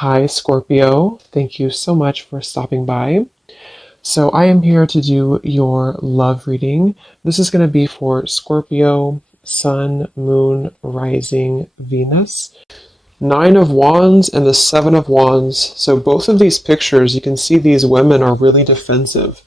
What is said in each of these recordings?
Hi, Scorpio. Thank you so much for stopping by. So, I am here to do your love reading. This is going to be for Scorpio, Sun, Moon, Rising, Venus. Nine of Wands and the Seven of Wands. So, both of these pictures, you can see these women are really defensive.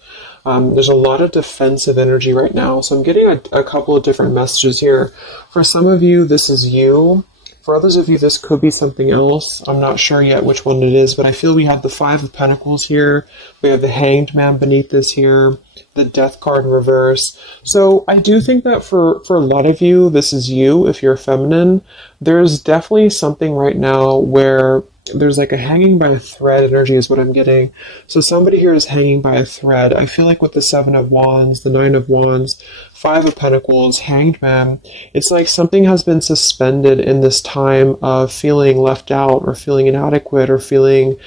There's a lot of defensive energy right now. So, I'm getting a couple of different messages here. For some of you, this is you. For others of you, this could be something else. I'm not sure yet which one it is, but I feel we have the Five of Pentacles here. We have the Hanged Man beneath this here, the Death card in reverse. So I do think that for a lot of you, this is you, if you're feminine. There's definitely something right now where there's like a hanging by a thread energy is what I'm getting. So somebody here is hanging by a thread. I feel like with the Seven of Wands, the Nine of Wands, Five of Pentacles, Hanged Man, it's like something has been suspended in this time of feeling left out or feeling inadequate or feeling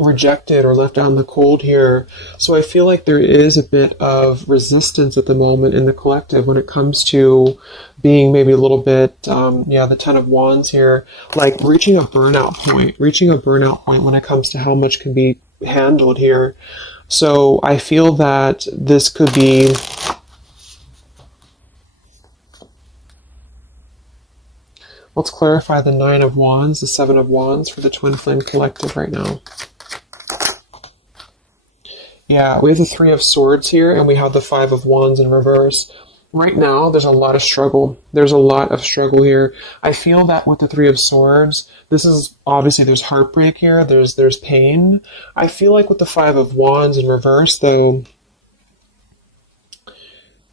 rejected or left out in the cold here. So I feel like there is a bit of resistance at the moment in the collective when it comes to being maybe a little bit, the Ten of Wands here, like reaching a burnout point when it comes to how much can be handled here. So I feel that this could be let's clarify the Nine of Wands, the Seven of Wands for the Twin Flame Collective right now. Yeah, we have the Three of Swords here, and we have the Five of Wands in reverse. Right now, there's a lot of struggle. There's a lot of struggle here. I feel that with the Three of Swords, this is obviously there's heartbreak here. There's pain. I feel like with the Five of Wands in reverse, though,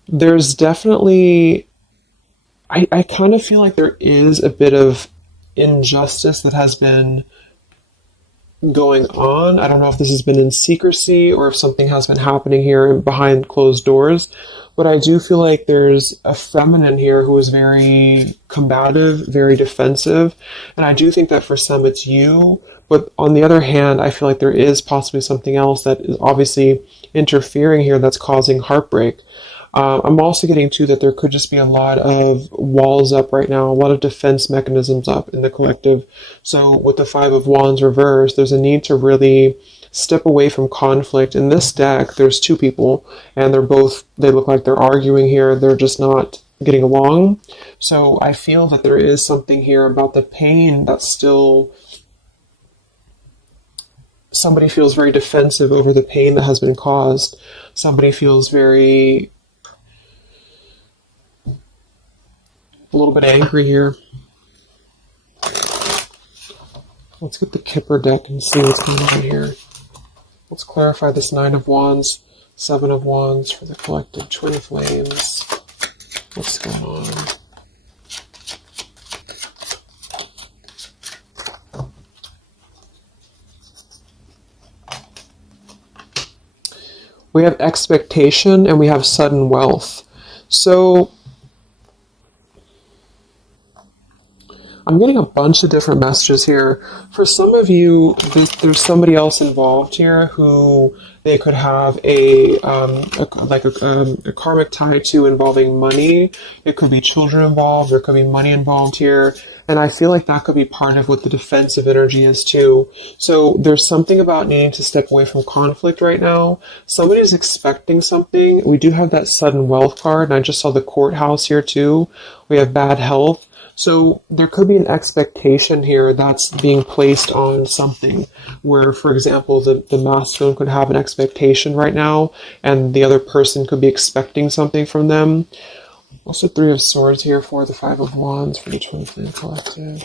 there's definitely I kind of feel like there is a bit of injustice that has been going on. I don't know if this has been in secrecy or if something has been happening here behind closed doors, but I do feel like there's a feminine here who is very combative, very defensive, and I do think that for some it's you, but on the other hand, I feel like there is possibly something else that is obviously interfering here that's causing heartbreak. I'm also getting to that there could just be a lot of walls up right now, a lot of defense mechanisms up in the collective. So with the Five of Wands reversed, there's a need to really step away from conflict. In this deck, there's two people, and they look like they're arguing here. They're just not getting along. So I feel that there is something here about the pain that's still... Somebody feels very defensive over the pain that has been caused. Somebody feels very... a little bit angry here. Let's get the Kipper deck and see what's going on here. Let's clarify this Nine of Wands, Seven of Wands for the collective Twin Flames. What's going on? We have expectation and we have sudden wealth. So I'm getting a bunch of different messages here. For some of you, there's somebody else involved here who they could have a karmic tie to involving money. It could be children involved. There could be money involved here. And I feel like that could be part of what the defensive energy is too. So there's something about needing to step away from conflict right now. Somebody's expecting something. We do have that sudden wealth card, and I just saw the courthouse here too. We have bad health. So there could be an expectation here that's being placed on something where, for example, the masculine could have an expectation right now and the other person could be expecting something from them. Also Three of Swords here for the Five of Wands for the Twin Flame Collective.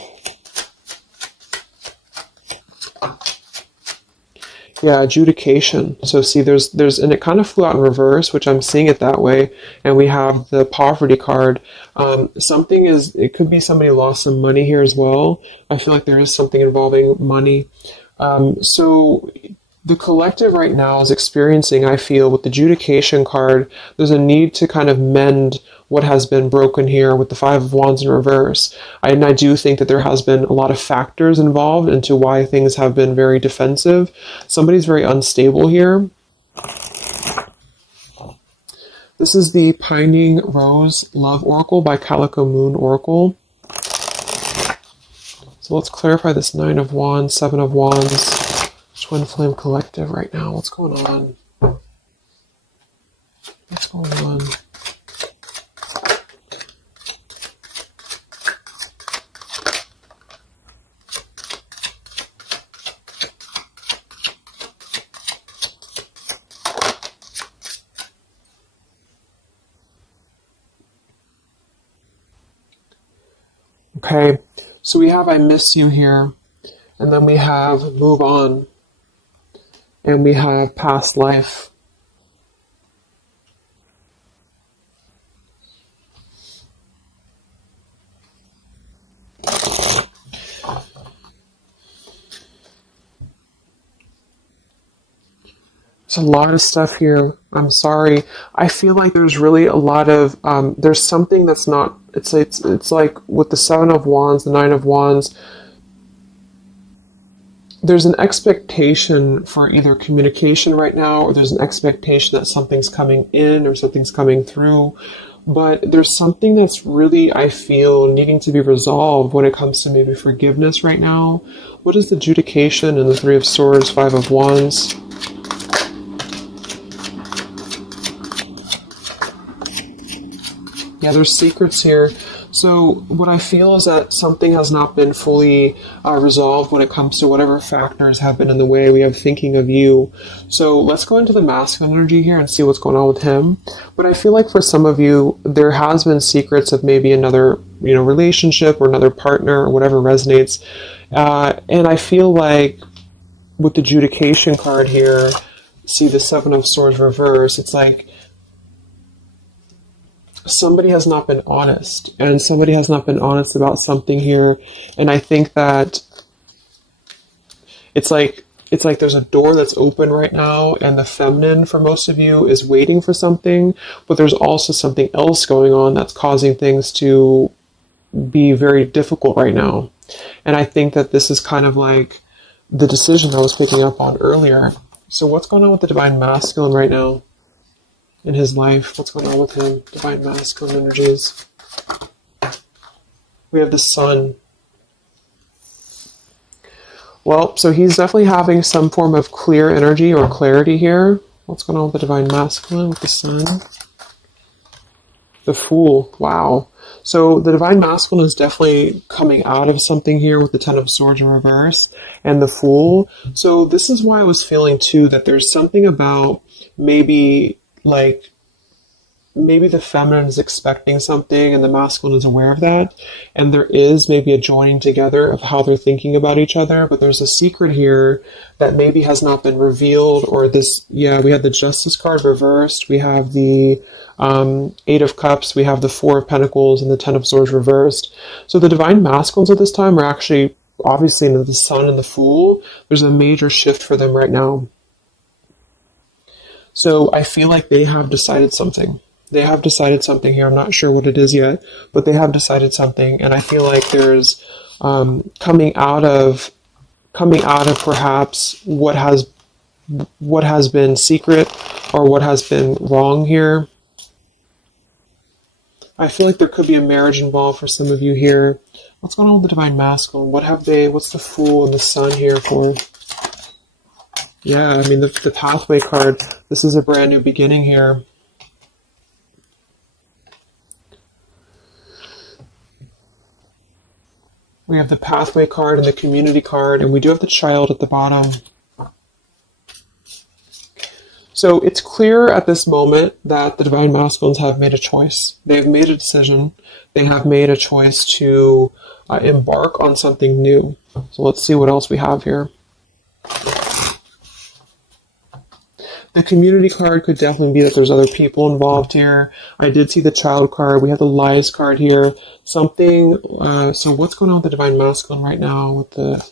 Yeah, adjudication. So see, there's, and it kind of flew out in reverse, which I'm seeing it that way. And we have the poverty card. It could be somebody lost some money here as well. I feel like there is something involving money. So the collective right now is experiencing, I feel, with the adjudication card, there's a need to kind of mend what has been broken here with the Five of Wands in reverse. And I do think that there has been a lot of factors involved into why things have been very defensive. Somebody's very unstable here. This is the Pining Rose Love Oracle by Calico Moon Oracle. So let's clarify this Nine of Wands, Seven of Wands, Twin Flame Collective right now. What's going on? What's going on? Okay, so we have I miss you here, and then we have move on, and we have past life. There's a lot of stuff here. I'm sorry. I feel like there's really a lot of there's something that's not. It's like with the Seven of Wands, the Nine of Wands. There's an expectation for either communication right now, or there's an expectation that something's coming in or something's coming through. But there's something that's really, I feel, needing to be resolved when it comes to maybe forgiveness right now. What is the adjudication in the Three of Swords, Five of Wands? Yeah, there's secrets here. So what I feel is that something has not been fully resolved when it comes to whatever factors have been in the way. We have thinking of you. So let's go into the masculine energy here and see what's going on with him. But I feel like for some of you, there has been secrets of maybe another, relationship or another partner or whatever resonates. And I feel like with the adjudication card here, see the Seven of Swords reverse, it's like somebody has not been honest, and somebody has not been honest about something here. And I think that it's like there's a door that's open right now, and the feminine for most of you is waiting for something, but there's also something else going on that's causing things to be very difficult right now. And I think that this is kind of like the decision I was picking up on earlier. So what's going on with the divine masculine right now in his life? What's going on with him? Divine masculine energies. We have the sun. Well, so he's definitely having some form of clear energy or clarity here. What's going on with the divine masculine with the sun? The Fool. Wow. So the divine masculine is definitely coming out of something here with the Ten of Swords in reverse and the Fool. So this is why I was feeling too that there's something about maybe the feminine is expecting something and the masculine is aware of that, and there is maybe a joining together of how they're thinking about each other, but there's a secret here that maybe has not been revealed. Or this, yeah, we have the Justice card reversed, we have the Eight of Cups, we have the Four of Pentacles, and the Ten of Swords reversed. So the divine masculines at this time are actually obviously into the Sun and the Fool. There's a major shift for them right now. So I feel like they have decided something. They have decided something here. I'm not sure what it is yet, but they have decided something. And I feel like there's coming out of perhaps what has been secret or what has been wrong here. I feel like there could be a marriage involved for some of you here. What's going on with the divine masculine? What's the Fool and the Sun here for? Yeah, I mean, the pathway card, this is a brand new beginning here. We have the pathway card and the community card, and we do have the Child at the bottom. So it's clear at this moment that the divine masculines have made a choice. They've made a decision. They have made a choice to embark on something new. So let's see what else we have here. The community card could definitely be that there's other people involved here. I did see the Child card. We have the Lies card here. Something, so what's going on with the divine masculine right now with the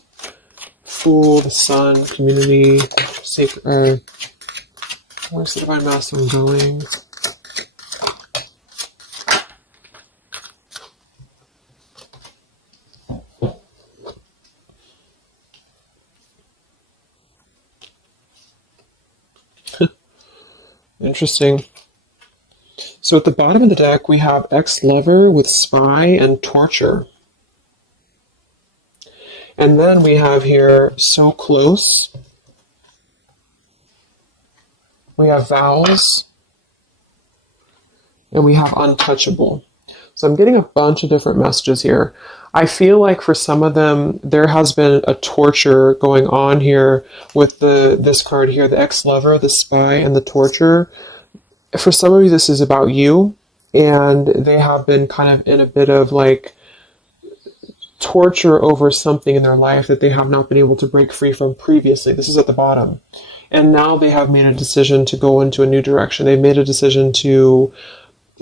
Fool, the Sun, community, sacred, where's the divine masculine going? Interesting. So at the bottom of the deck, we have ex-lover with spy and torture. And then we have here so close. We have vows. And we have untouchable. So I'm getting a bunch of different messages here. I feel like for some of them, there has been a torture going on here with this card here, the ex-lover, the spy, and the torture. For some of you, this is about you, and they have been kind of in a bit of like torture over something in their life that they have not been able to break free from previously. This is at the bottom. And now they have made a decision to go into a new direction. They've made a decision to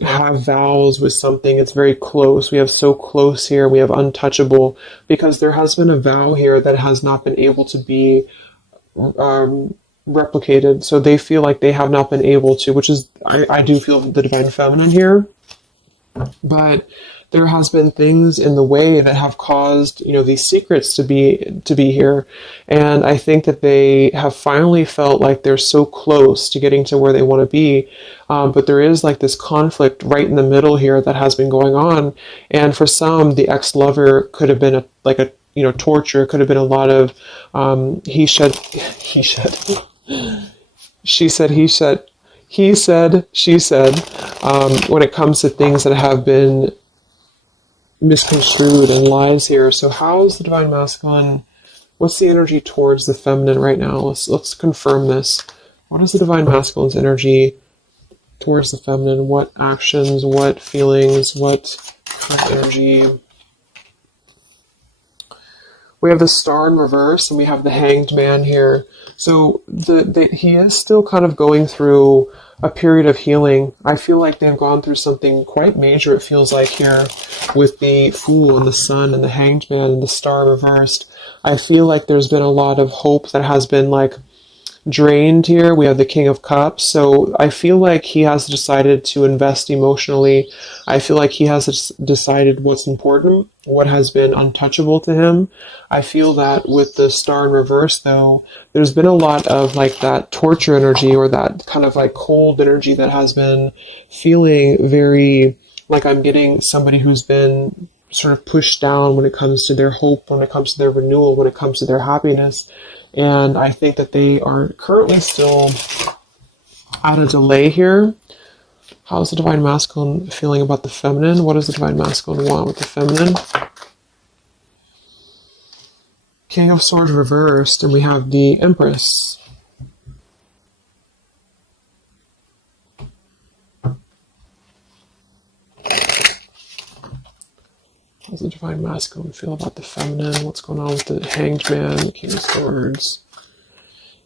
have vows with something. It's very close. We have so close here. We have untouchable, because there has been a vow here that has not been able to be replicated. So they feel like they have not been able to, which is, I do feel the divine feminine here, but there has been things in the way that have caused, these secrets to be here. And I think that they have finally felt like they're so close to getting to where they want to be. But there is like this conflict right in the middle here that has been going on. And for some, the ex-lover could have been torture. It could have been a lot of he said, she said, he said, he said, she said, when it comes to things that have been misconstrued and lies here. So how is the divine masculine? What's the energy towards the feminine right now? Let's confirm this. What is the divine masculine's energy towards the feminine? What actions, what feelings, what energy? We have the Star in reverse, and we have the Hanged Man here. So he is still kind of going through a period of healing. I feel like they've gone through something quite major, it feels like, here with the Fool and the Sun and the Hanged Man and the Star reversed. I feel like there's been a lot of hope that has been like drained here. We have the King of Cups. So I feel like he has decided to invest emotionally. I feel like he has decided what's important, what has been untouchable to him. I feel that with the Star in reverse, though, there's been a lot of like that torture energy, or that kind of like cold energy that has been feeling very like I'm getting somebody who's been sort of pushed down when it comes to their hope, when it comes to their renewal, when it comes to their happiness. And I think that they are currently still at a delay here. How's the divine masculine feeling about the feminine? What does the divine masculine want with the feminine? King of Swords reversed, and we have the Empress. How does the divine masculine feel about the feminine? What's going on with the Hanged Man, the King of Swords?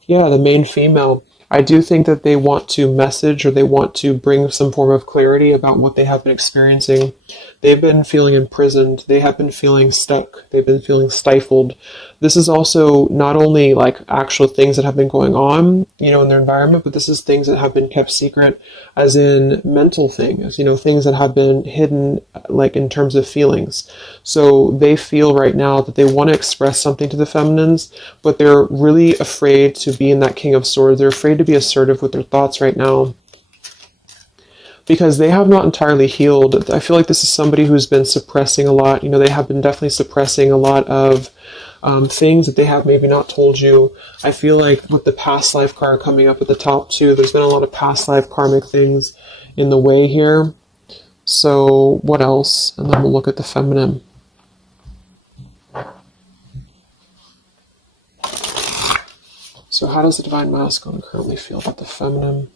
Yeah, the main female. I do think that they want to message, or they want to bring some form of clarity about what they have been experiencing. They've been feeling imprisoned. They have been feeling stuck. They've been feeling stifled. This is also not only like actual things that have been going on, in their environment, but this is things that have been kept secret, as in mental things, things that have been hidden, like in terms of feelings. So they feel right now that they want to express something to the feminines, but they're really afraid to be in that King of Swords. They're afraid to be assertive with their thoughts right now, because they have not entirely healed. I feel like this is somebody who's been suppressing a lot. They have been definitely suppressing a lot of things that they have maybe not told you. I feel like with the past life card coming up at the top too, there's been a lot of past life karmic things in the way here. So what else? And then we'll look at the feminine. So how does the divine masculine currently feel about the feminine?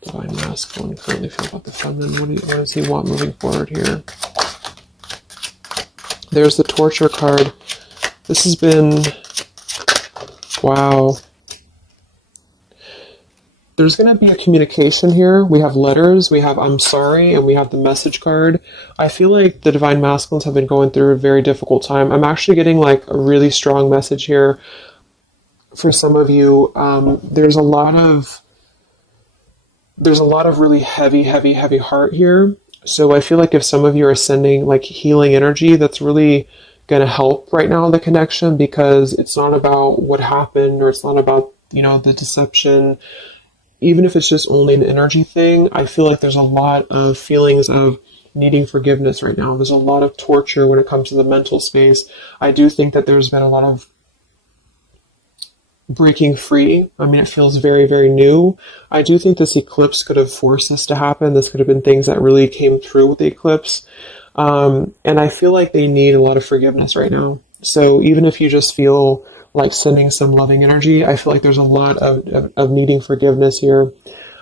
Divine masculine currently feel about the feminine. What does he want moving forward here? There's the torture card. This has been, wow. There's going to be a communication here. We have letters, we have I'm sorry, and we have the message card. I feel like the divine masculines have been going through a very difficult time. I'm actually getting like a really strong message here for some of you. There's a lot of really heavy heart here. So I feel like if some of you are sending like healing energy, that's really going to help right now, the connection, because it's not about what happened, or it's not about, the deception. Even if it's just only an energy thing, I feel like there's a lot of feelings of needing forgiveness right now. There's a lot of torture when it comes to the mental space. I do think that there's been a lot of breaking free. I mean, it feels very, very new. I do think this eclipse could have forced this to happen. This could have been things that really came through with the eclipse. And I feel like they need a lot of forgiveness right now. So even if you just feel like sending some loving energy, I feel like there's a lot of needing forgiveness here.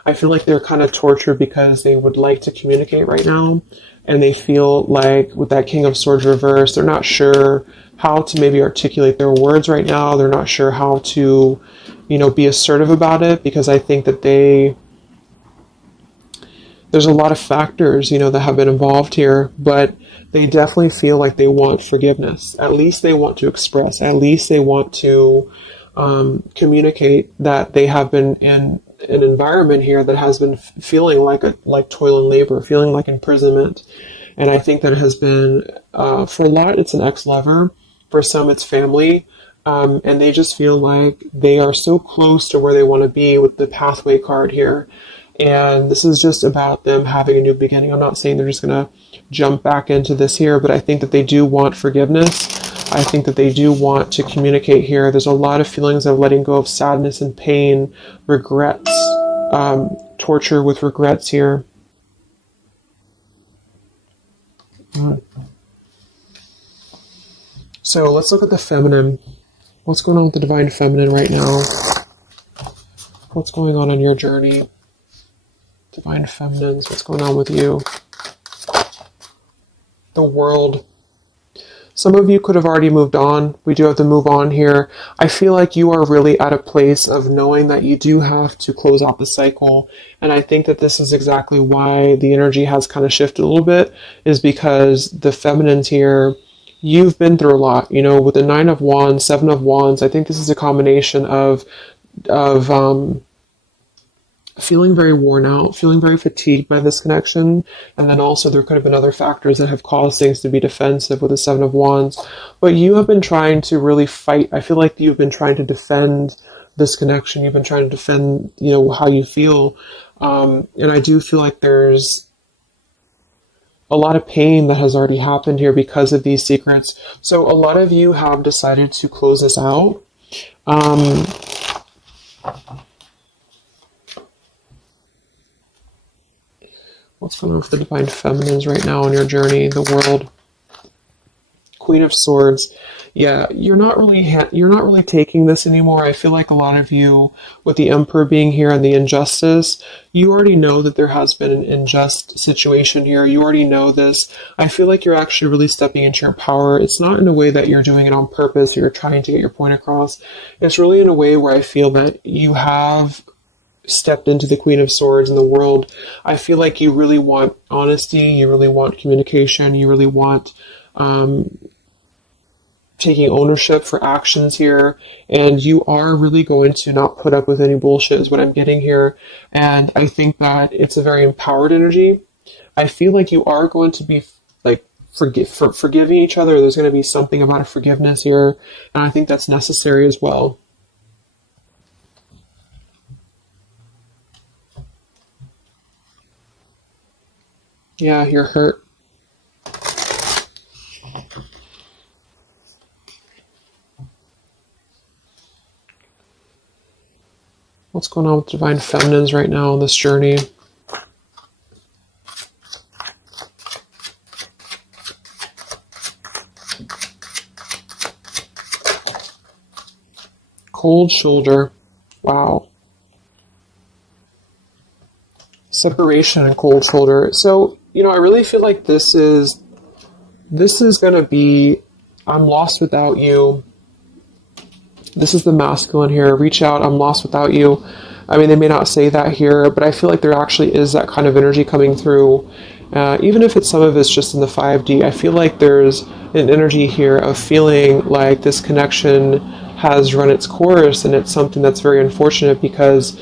I feel like they're kind of tortured because they would like to communicate right now. And they feel like with that King of Swords reverse, they're not sure how to maybe articulate their words right now. They're not sure how to, be assertive about it, because I think that there's a lot of factors, that have been involved here, but they definitely feel like they want forgiveness. At least they want to express, at least they want to communicate that they have been in an environment here that has been feeling like toil and labor, feeling like imprisonment. And I think that it has been, for a lot, it's an ex-lover. For some, it's family. And they just feel like they are so close to where they want to be with the pathway card here. And this is just about them having a new beginning. I'm not saying they're just going to jump back into this here, but I think that they do want forgiveness. I think that they do want to communicate here. There's a lot of feelings of letting go of sadness and pain, regrets, torture with regrets here. So let's look at the feminine. What's going on with the divine feminine right now? What's going on your journey? Divine feminines, what's going on with you? The world. Some of you could have already moved on. We do have to move on here. I feel like you are really at a place of knowing that you do have to close out the cycle. And I think that this is exactly why the energy has kind of shifted a little bit, is because the feminines here, you've been through a lot, with the 9 of Wands, 7 of Wands. I think this is a combination of feeling very worn out, feeling very fatigued by this connection. And then also there could have been other factors that have caused things to be defensive with the 7 of Wands. But you have been trying to really fight. I feel like you've been trying to defend this connection. You've been trying to defend, how you feel. And I do feel like there's a lot of pain that has already happened here because of these secrets. So a lot of you have decided to close this out. What's going on with the divine feminines right now on your journey, the world? Queen of Swords. Yeah, you're not really taking this anymore. I feel like a lot of you, with the Emperor being here and the injustice, you already know that there has been an unjust situation here. You already know this. I feel like you're actually really stepping into your power. It's not in a way that you're doing it on purpose or you're trying to get your point across. It's really in a way where I feel that you have stepped into the Queen of Swords in the world. I feel like you really want honesty, you really want communication, you really want taking ownership for actions here, and you are really going to not put up with any bullshit is what I'm getting here. And I think that it's a very empowered energy. I feel like you are going to be like forgiving each other. There's going to be something about a forgiveness here, and I think that's necessary as well. Yeah, you're hurt. What's going on with divine feminines right now on this journey? Cold shoulder. Wow. Separation and cold shoulder. So, I really feel like this is going to be, I'm lost without you. This is the masculine here. Reach out, I'm lost without you. I mean, they may not say that here, but I feel like there actually is that kind of energy coming through. Even if some of it's just in the 5D, I feel like there's an energy here of feeling like this connection has run its course, and it's something that's very unfortunate because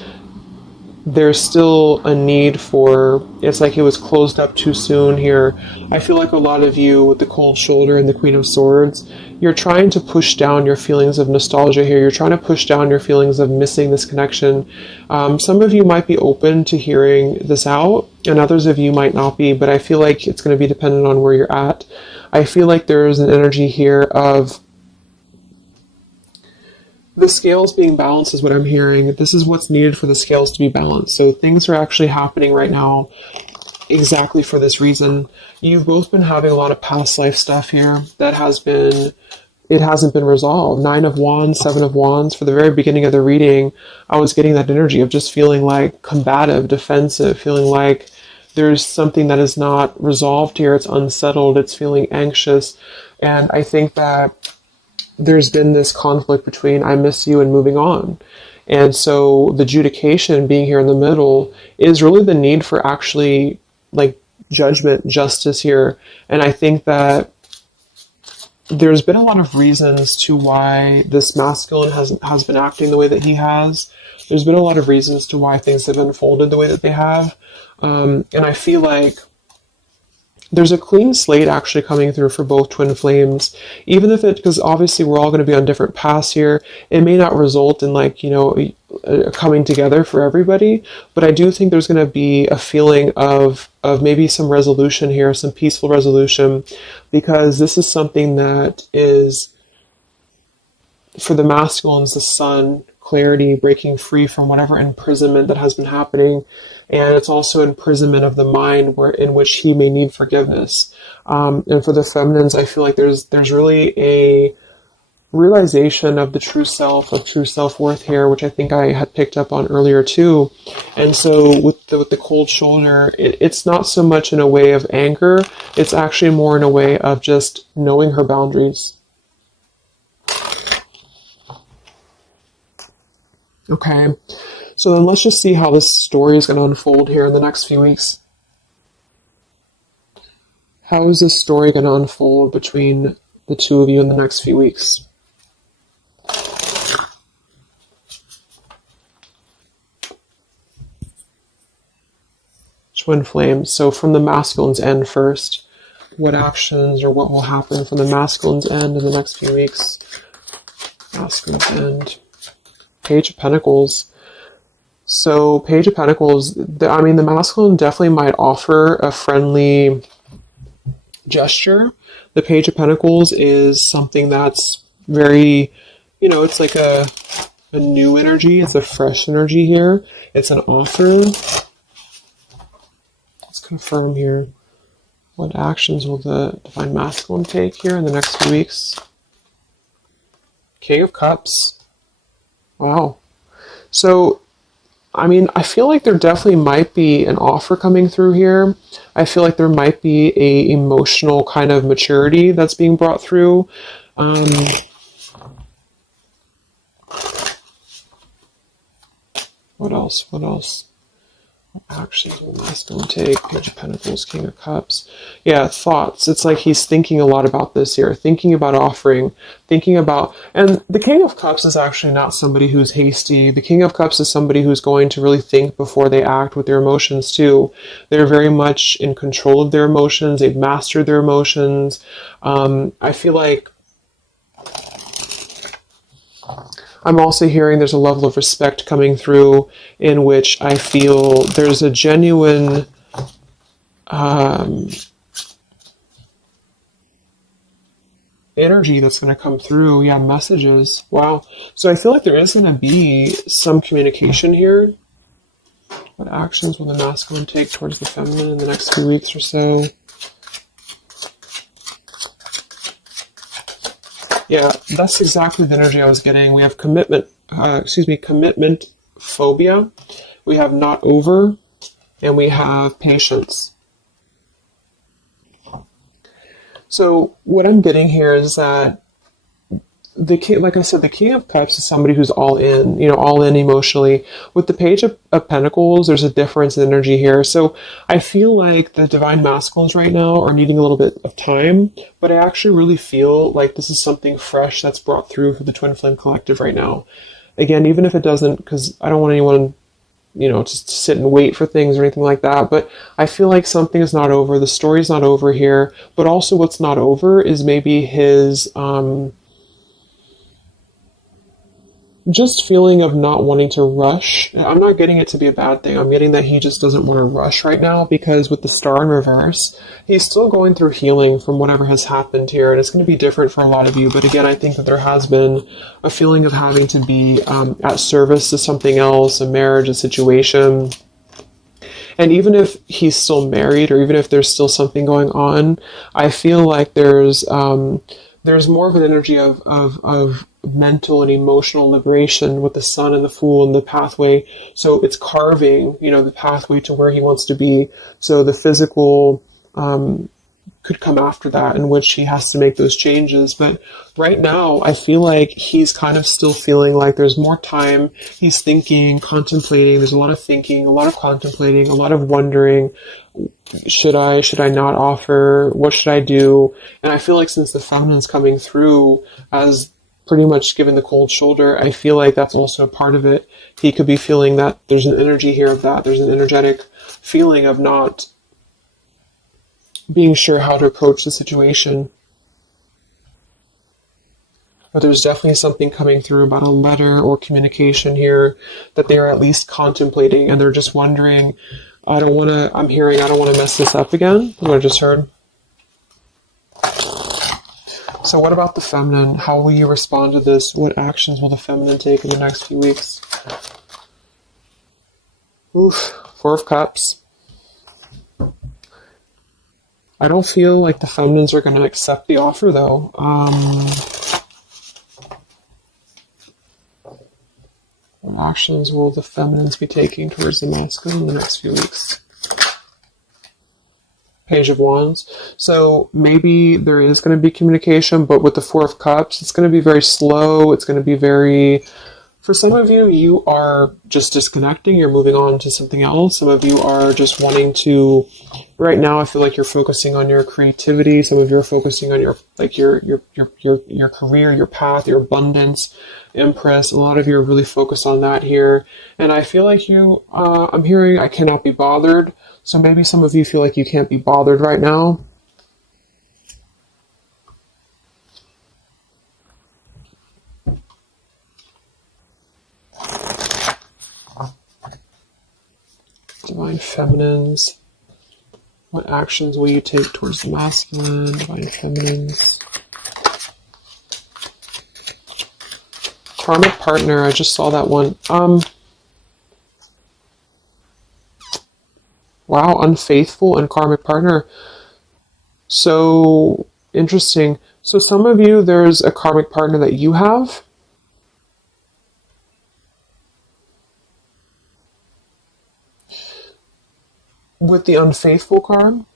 there's still a need for, it's like it was closed up too soon here. I feel like a lot of you with the cold shoulder and the Queen of Swords, you're trying to push down your feelings of nostalgia here. You're trying to push down your feelings of missing this connection. Some of you might be open to hearing this out, and others of you might not be, but I feel like it's going to be dependent on where you're at. I feel like there's an energy here of the scales being balanced is what I'm hearing. This is what's needed for the scales to be balanced. So things are actually happening right now exactly for this reason. You've both been having a lot of past life stuff here that it hasn't been resolved. 9 of Wands, 7 of Wands. For the very beginning of the reading, I was getting that energy of just feeling like combative, defensive, feeling like there's something that is not resolved here. It's unsettled. It's feeling anxious. And I think that there's been this conflict between I miss you and moving on. And so the adjudication being here in the middle is really the need for actually like judgment, justice here. And I think that there's been a lot of reasons to why this masculine has been acting the way that he has. There's been a lot of reasons to why things have unfolded the way that they have. And I feel like there's a clean slate actually coming through for both twin flames, even if because obviously we're all going to be on different paths here. It may not result in like, a coming together for everybody, but I do think there's going to be a feeling of maybe some resolution here, some peaceful resolution, because this is something that is, for the masculines, the sun, clarity, breaking free from whatever imprisonment that has been happening. And it's also imprisonment of the mind in which he may need forgiveness. And for the feminines, I feel like there's really a realization of the true self, of true self-worth here, which I think I had picked up on earlier too. And so with the cold shoulder, it's not so much in a way of anger, it's actually more in a way of just knowing her boundaries. Okay, so then let's just see how this story is going to unfold here in the next few weeks. How is this story going to unfold between the two of you in the next few weeks? Twin flames. So from the masculine's end first, what actions or what will happen from the masculine's end in the next few weeks? Masculine's end. Page of Pentacles. So Page of Pentacles, the masculine definitely might offer a friendly gesture. The Page of Pentacles is something that's very, it's like a new energy. It's a fresh energy here. It's an offer. Let's confirm here. What actions will the Divine Masculine take here in the next few weeks? King of Cups. Wow. So, I feel like there definitely might be an offer coming through here. I feel like there might be a emotional kind of maturity that's being brought through. What else? Actions will the masculine take? Page of Pentacles, King of Cups. Yeah, thoughts. It's like he's thinking a lot about this here, thinking about offering, and the King of Cups is actually not somebody who's hasty. The King of Cups is somebody who's going to really think before they act with their emotions too. They're very much in control of their emotions. They've mastered their emotions. I feel like I'm also hearing there's a level of respect coming through in which I feel there's a genuine energy that's going to come through. Yeah, messages. Wow. So I feel like there is going to be some communication here. What actions will the masculine take towards the feminine in the next few weeks or so? Yeah, that's exactly the energy I was getting. We have commitment phobia. We have not over, and we have patience. So what I'm getting here is that the king, like I said, the King of Cups is somebody who's all in, all in emotionally. With the Page of Pentacles, there's a difference in energy here. So I feel like the Divine Masculines right now are needing a little bit of time, but I actually really feel like this is something fresh that's brought through for the Twin Flame Collective right now. Again, even if it doesn't, because I don't want anyone just to sit and wait for things or anything like that. But I feel like something is not over. The story's not over here. But also, what's not over is maybe his just feeling of not wanting to rush. I'm not getting it to be a bad thing. I'm getting that he just doesn't want to rush right now because with the star in reverse, he's still going through healing from whatever has happened here. And it's going to be different for a lot of you. But again, I think that there has been a feeling of having to be at service to something else, a marriage, a situation. And even if he's still married or even if there's still something going on, I feel like there's more of an energy of mental and emotional liberation with the sun and the fool and the pathway. So it's carving, the pathway to where he wants to be. So the physical could come after that, in which he has to make those changes. But right now, I feel like he's kind of still feeling like there's more time. He's thinking, contemplating. There's a lot of thinking, a lot of contemplating, a lot of wondering. Should I not offer? What should I do? And I feel like since the feminine's coming through as pretty much given the cold shoulder, I feel like that's also a part of it. He could be feeling that there's an energy here of that. There's an energetic feeling of not being sure how to approach the situation. But there's definitely something coming through about a letter or communication here that they're at least contemplating, and they're just wondering, I don't want to mess this up again, what I just heard. So what about the feminine? How will you respond to this? What actions will the feminine take in the next few weeks? Oof, Four of Cups. I don't feel like the feminines are going to accept the offer, though. What actions will the feminines be taking towards the masculine in the next few weeks? Page of Wands. So maybe there is going to be communication, but with the Four of Cups, it's going to be very slow. It's going to be very... For some of you, you are just disconnecting. You're moving on to something else. Some of you are just wanting to... Right now, I feel like you're focusing on your creativity. Some of you are focusing on your career, your path, your abundance, Empress. A lot of you are really focused on that here. And I feel like I'm hearing I cannot be bothered. So maybe some of you feel like you can't be bothered right now. Divine Feminines. What actions will you take towards the masculine? Divine Feminines. Karmic partner. I just saw that one. Wow, unfaithful and karmic partner. So interesting. So some of you, there's a karmic partner that you have. With the unfaithful card.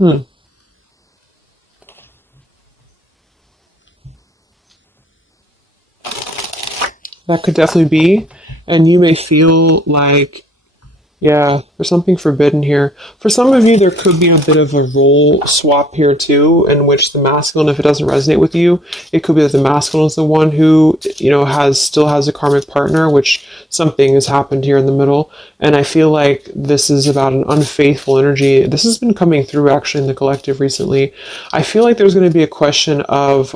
That could definitely be. And you may feel like, yeah, there's something forbidden here. For some of you, there could be a bit of a role swap here too, in which the masculine, if it doesn't resonate with you, it could be that the masculine is the one who, still has a karmic partner, which something has happened here in the middle. And I feel like this is about an unfaithful energy. This has been coming through actually in the collective recently. I feel like there's going to be a question of,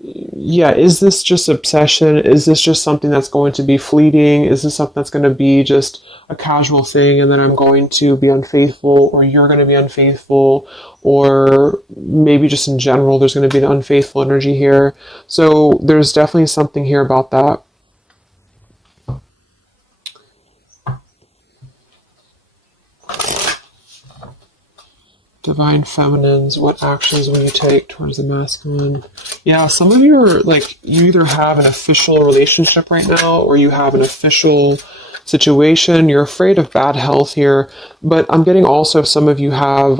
is this just obsession? Is this just something that's going to be fleeting? Is this something that's going to be just a casual thing and then I'm going to be unfaithful, or you're going to be unfaithful, or maybe just in general there's going to be an unfaithful energy here. So there's definitely something here about that. Divine Feminines, what actions will you take towards the masculine? Yeah, some of you are like, you either have an official relationship right now or you have an official situation. You're afraid of bad health here, but I'm getting also some of you have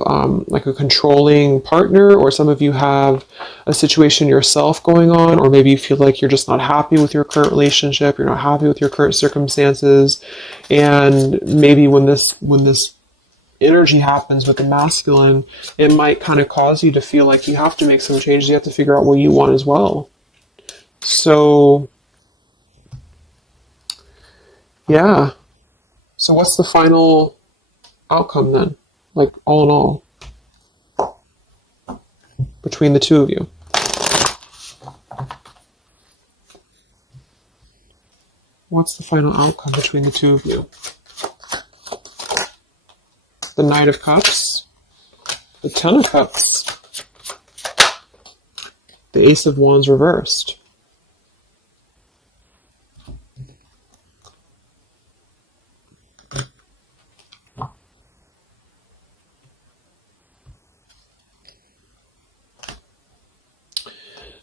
like a controlling partner, or some of you have a situation yourself going on, or maybe you feel like you're just not happy with your current relationship, you're not happy with your current circumstances, and maybe when this energy happens with the masculine, it might kind of cause you to feel like you have to make some changes. You have to figure out what you want as well. So Yeah. So what's the final outcome then? Like, all in all, between the two of you? What's the final outcome between the two of you? The Knight of Cups, the Ten of Cups, the Ace of Wands reversed.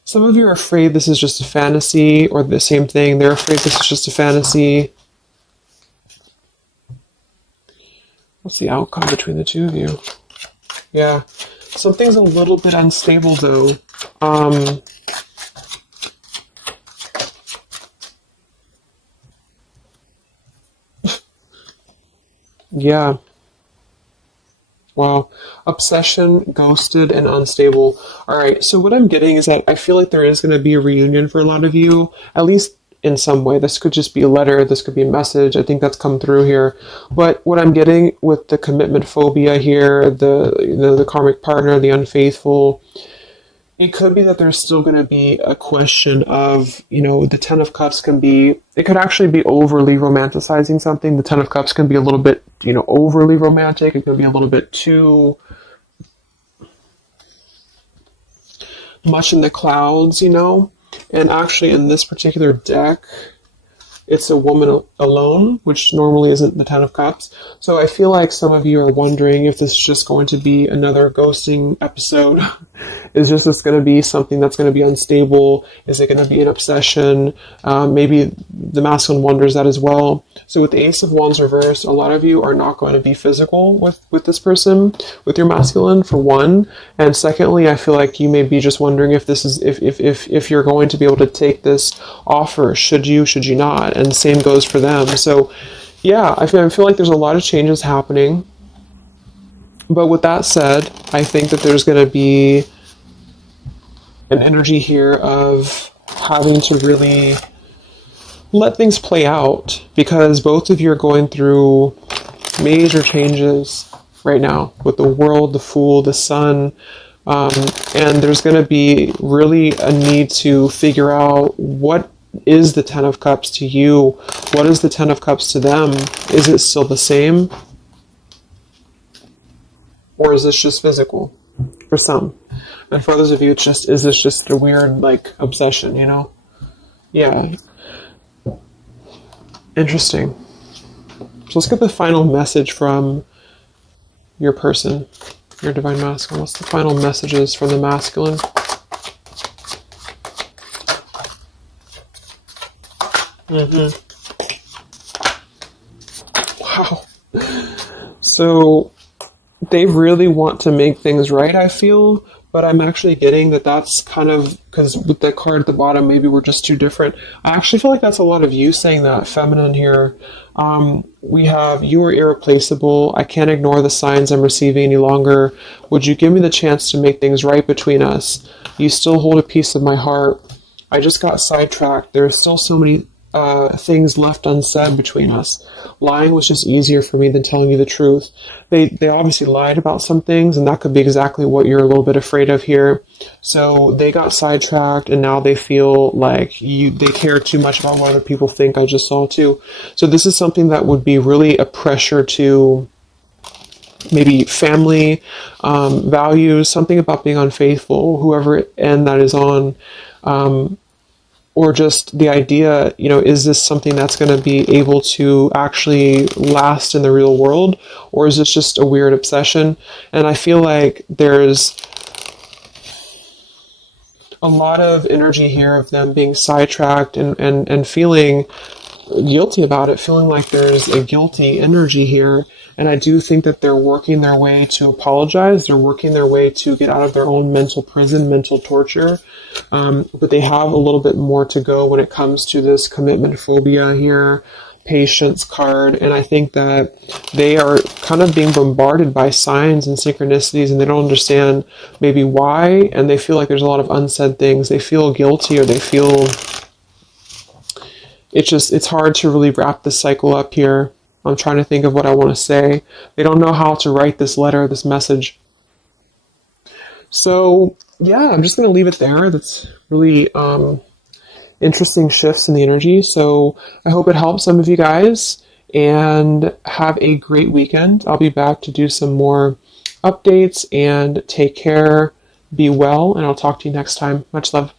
Some of you are afraid this is just a fantasy, or the same thing, they're afraid this is just a fantasy. What's the outcome between the two of you? Yeah, something's a little bit unstable though. Yeah. Wow. Obsession, ghosted, and unstable. All right. So what I'm getting is that I feel like there is going to be a reunion for a lot of you, at least in some way. This could just be a letter. This could be a message. I think that's come through here. But what I'm getting with the commitment phobia here, the karmic partner, the unfaithful, it could be that there's still going to be a question of, the Ten of Cups it could actually be overly romanticizing something. The Ten of Cups can be a little bit, overly romantic. It could be a little bit too much in the clouds, And actually in this particular deck, it's a woman alone, which normally isn't the Ten of Cups. So I feel like some of you are wondering if this is just going to be another ghosting episode. Is this going to be something that's going to be unstable? Is it going to be an obsession? Maybe the masculine wonders that as well. So with the Ace of Wands reversed, a lot of you are not going to be physical with this person, with your masculine, for one. And secondly, I feel like you may be just wondering if this is if you're going to be able to take this offer. Should you not? And same goes for them. So yeah, I feel like there's a lot of changes happening. But with that said, I think that there's going to be an energy here of having to really let things play out, because both of you are going through major changes right now with the World, the Fool, the Sun, and there's going to be really a need to figure out what is the Ten of Cups to you, what is the Ten of Cups to them. Is it still the same, or is this just physical for some? And for others of you, is this just a weird, obsession, Yeah. Interesting. So let's get the final message from your person, your divine masculine. What's the final messages from the masculine? Wow. So they really want to make things right, I feel, but I'm actually getting that that's kind of, because with the card at the bottom, maybe we're just too different. I actually feel like that's a lot of you saying that, feminine here. We have, you are irreplaceable. I can't ignore the signs I'm receiving any longer. Would you give me the chance to make things right between us? You still hold a piece of my heart. I just got sidetracked. There are still so many things left unsaid between us. Lying was just easier for me than telling you the truth. They obviously lied about some things, and that could be exactly what you're a little bit afraid of here. So they got sidetracked, and now they feel like they care too much about what other people think. I just saw too. So this is something that would be really a pressure to maybe family, values, something about being unfaithful, whoever end that is on. Or just the idea, is this something that's going to be able to actually last in the real world? Or is this just a weird obsession? And I feel like there's a lot of energy here of them being sidetracked and feeling guilty about it, feeling like there's a guilty energy here. And I do think that they're working their way to apologize. They're working their way to get out of their own mental prison, mental torture. But they have a little bit more to go when it comes to this commitment phobia here, patience card. And I think that they are kind of being bombarded by signs and synchronicities, and they don't understand maybe why. And they feel like there's a lot of unsaid things. They feel guilty, or they feel it's hard to really wrap this cycle up here. I'm trying to think of what I want to say. They don't know how to write this letter, this message. So yeah, I'm just going to leave it there. That's really interesting shifts in the energy. So I hope it helps some of you guys, and have a great weekend. I'll be back to do some more updates, and take care, be well, and I'll talk to you next time. Much love.